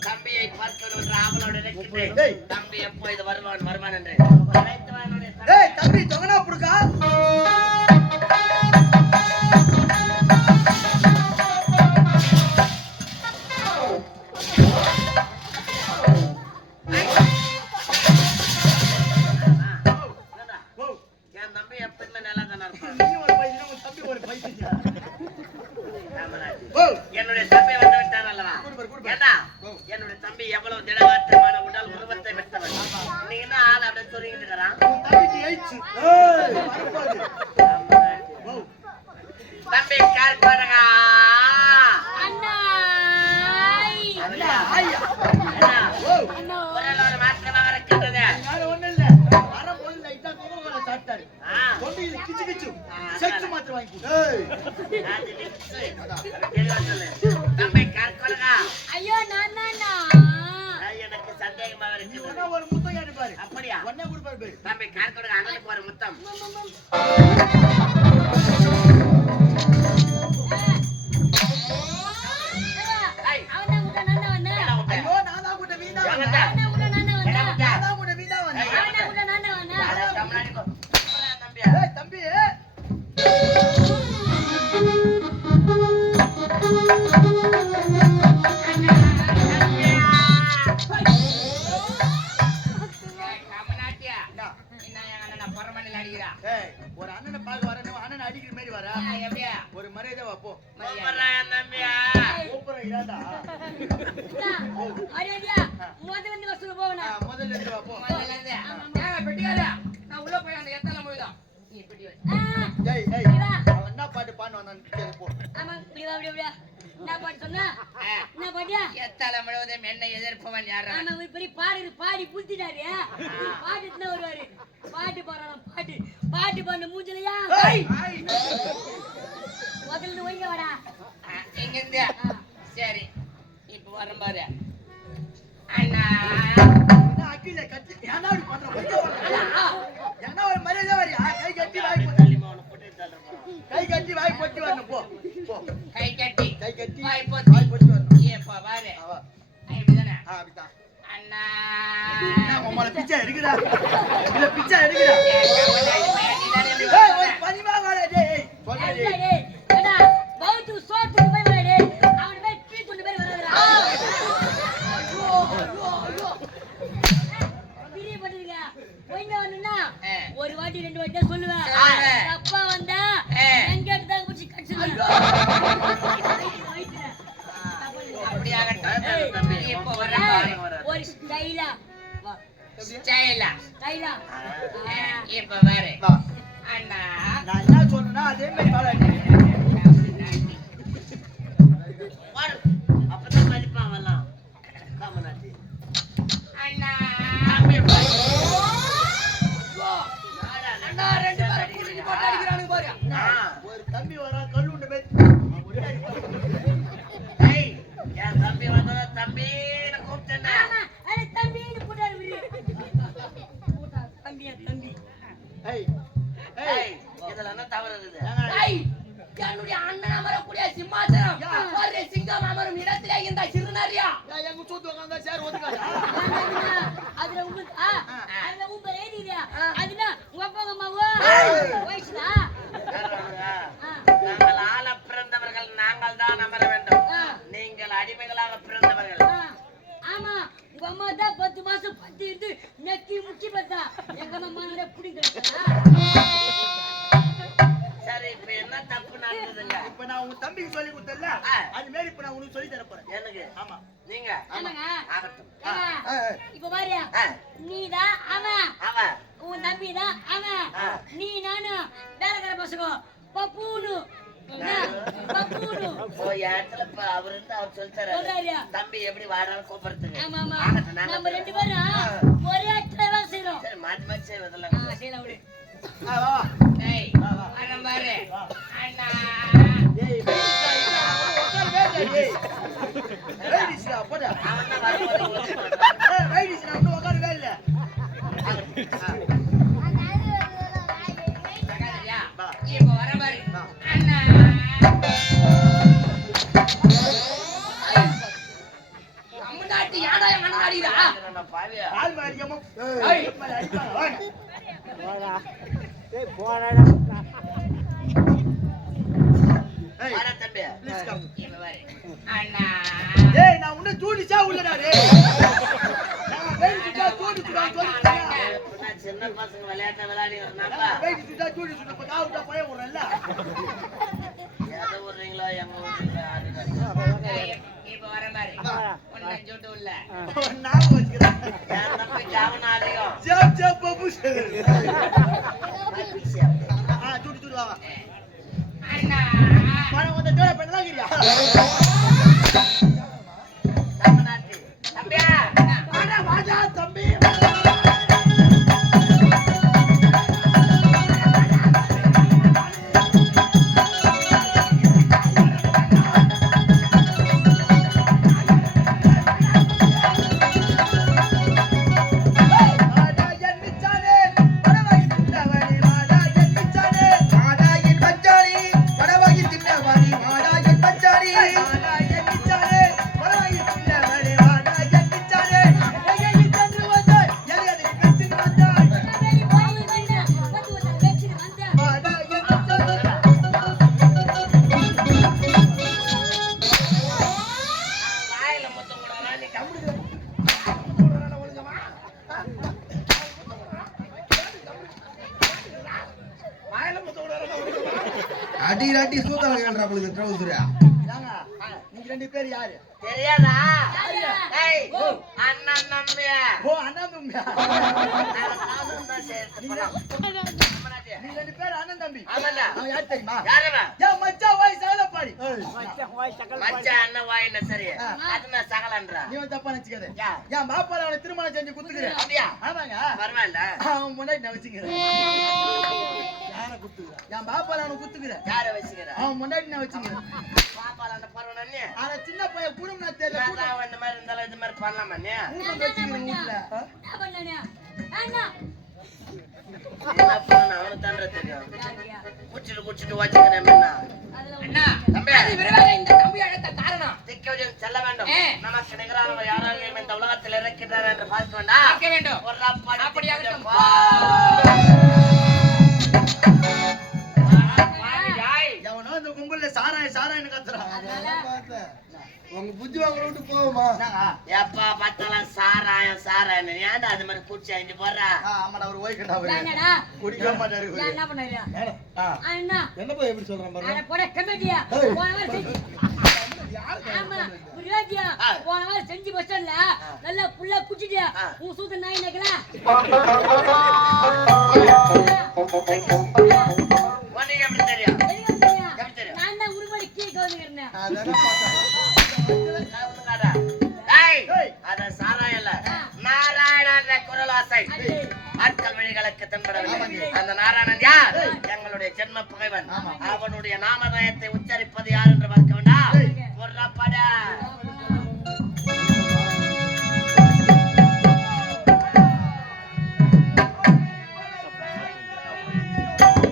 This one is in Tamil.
தம்பியை பார்க்கணும் என்ற ஆவலோடு இருக்கின்றேன். தம்பி எப்போ இது வருவான் வருவான் என்று தம்பி தொங்கனா புடுக்கா என்னுடைய தம்பி எவ்வளவு திடவாத்திரமான உடல் உருவத்தை பெற்றவன்? நீங்க என்ன ஆள் அப்படின்னு சொல்லிக்கிட்டு இருக்கிறான்? தம்பி கார் பாருங்க ஒரு முத்தம் கேட்டு பாரு? அப்படியா? ஒண்ணே கொடுப்பாரு பாரு. தம்பி கார் கொடுங்க அண்ணனுக்கு ஒரு முத்தம். அடிக்கிறா? ஒரு அண்ணனை பார்க்க வரேன் அண்ணனை அடிக்கிற மாதிரி வர? எப்படியா? ஒரு மரியாதை வா போ. கூப்பிடுறா, என் தம்பியா. கூப்பிடுறேன் அரியா முதல்ல இருந்து வசூல் ஆ, போகணும் முதல்ல இருந்து வா போ. முதல்ல இருந்து. ஏங்க, பெட்டிக்காரா? நான் உள்ள போய் அந்த எத்தனை மொழிதான் நீ பெட்டி வை. ஏய் ஏய் அவன் என்ன பாட்டு பாடு வந்தான் போ. ஆமா இப்படி வா இப்படி வா என்ன பாட்டு சொன்னா? என்ன பாட்டியா எத்தனை முழுவதும் என்னை எதிர்ப்பவன் யாரா ஆமா ஒரு பெரிய பாடு பாடி புடிச்சிட்டாரு பாட்டு வருவாரு. பாட்டு பாடலாம் பாட்டு பாட்டு பாடு மூஞ்சலையா? முதல்ல ஒய்ங்க வாடா. ஆ, இங்க இருந்து சரி. இப்ப வரும் பாரு. அண்ணா. என்ன அக்கில கத்தி ஏன்டா இப்படி பண்ற கொஞ்சம் என்ன ஒரு மரியாதை வரியா கை கட்டி வாய் போட்டு. தள்ளி மகனை போட்டு தள்ளுறேன். கை கட்டி வாய் போட்டு வரணும் போ. போ. கை கட்டி கை கட்டி வாய் வரணும் ஏப்பா பாரு இப்படிதானே அப்படிதான் அண்ணா பிச்சை எடுக்குடா இல்ல பிச்சை எடுக்குடா ஒரு பனிமா வாடா டேய் டேய் ஏடா, போய் வாடா, டேய். போய் போய் வராதடா. ஐயோ, ஐயோ, ஐயோ. பிரிய ஒரு வாட்டி ரெண்டு வாட்டி சொல்லுவேன் அப்பா வந்தா எங்க எடுத்தாங்க பிடிச்சி கடிச்சிருவேன் இப்ப பாரு. அண்ணா. நான் என்ன அதே மாதிரி. அப்பதான் மதிப்பான். அண்ணா. ஒரு தம்பி வரா போய். என் தம்பி கூப்பிட்டேன்னா ஏய், எங்க சூத்து உட்காந்தா சேர் ஒதுக்காதா அதுல உங்க ஆ, அதுல உங்க எழுதியா அதுல உங்க அப்பா உங்க அம்மாவோ? வயசுதா வேறொன்றுங்க. ஆ. நாங்கள் ஆள பிறந்தவர்கள் நாங்கள் தான் அமர வேண்டும். நீங்கள் அடிமைகளாக பிறந்தவர்கள். ஆமா உங்க அம்மா தான் பத்து மாசம் பத்து இருந்து நெக்கி முக்கி பார்த்தா. எங்க அம்மா புடிங்க. சரி இப்ப என்ன தப்பு நடந்ததுங்க? இப்ப நான் உன் தம்பிக்கு சொல்லி கொடுத்தல. அது மாரி இப்ப நான் உனக்கு சொல்லி தர போறேன். எனக்கு? ஆமா. நீங்க? ஆமாங்க ஆகட்டும். இப்ப பாரியா ஆ, நீதான் அவன். அவன். உன் தம்பி தான் அவன். நீ நானு. வேலைக்கார பசங்க. பப்பூனு. அவர். தம்பி எப்படி ஆகட்டும் நாங்க நம்ம ரெண்டு பேரும் நான் உன்ன தூண்டிச்சா உள்ளடா டேய். நான் வெயிட் பண்ணா தூண்டிச்சு சின்ன பசங்க விளையாட்ட விளையாடி. எதை விடுறீங்களோ எங்க இப்ப வர பாரு. ஒன்னு சுட்டு உள்ள. ஞாபகம் வச்சுக்கிறேன். என் தம்பி ஜாவன அதிகம் சேப், அடி சூத்தல கேள்றா உங்களுக்கு ட்ரௌசர் ஏங்க, நீங்க ரெண்டு பேர் யாரு? தெரியாதா? அண்ணன் தம்பி ஓ அண்ணன் தம்பியா? நீங்க ரெண்டு பேர் அண்ணன் தம்பி. அவன் யார் தெரியுமா? யாருவா என் மச்சான் வாய் சகலப்பாடி. மச்சான் அண்ணன் வாயின சரி? ஆ. அது நான் சகலன்றா. நீ தப்பா நினைச்சுக்காத. யா. என் மாப்பால அவனை திருமணம் செஞ்சு குத்துக்கிறேன். அப்படியா? ஆமாங்க. பரவாயில்ல. அவன் முன்னாடி நான் வச்சுக்கிறேன். என் பாப்பால அவனை குத்துக்கிறேன் யார வச்சுக்கிற? அவன் முன்னாடி நான் வச்சுக்கிறேன். பாப்பால அந்த பருவம் அண்ணே ஆனா சின்ன பையன் குடும்பம் நான் தெரியல நான் இந்த மாதிரி இருந்தாலும் இந்த மாதிரி பண்ணலாமா வச்சுக்கிறேன் வீட்டுல என்ன தான்டா தெரியும். யாரியா குச்சிட்டு குச்சிட்டு வச்சுக்கிறேன் அண்ணா. தம்பி. இந்த தம்பி அழைத்த காரணம். திக்கவிஜயம் செல்ல வேண்டும். நமக்கு நிகரானவர் யாராலையும் இந்த உலகத்தில் இருக்கிறார் என்று பார்க்க வேண்டாம். ஒரு அப்பாடி புத்தி வாங்க விட்டு போவோமா? எப்பா பார்த்தாலும் சாராயம் சாராயம் ஏன்டா அது மாதிரி குச்சி அஞ்சு போடுறா? ஆமாடா அவர் ஓய்க்கண்டா அவரு என்னடா? குடிக்க மாட்டாரு. என்ன பண்ணல ஆ, அண்ணா என்னப்பா எப்படி சொல்றேன் பாருங்க போட கமெடியா? ஏய். போன வாரம் செஞ்சு பஸ்டன்ல நல்லா புல்லா குச்சிட்டியா ஆ. உன் சூத்த நாய் நக்கலா பகைவன் அவனுடைய நாமதயத்தை உச்சரிப்பது யார்?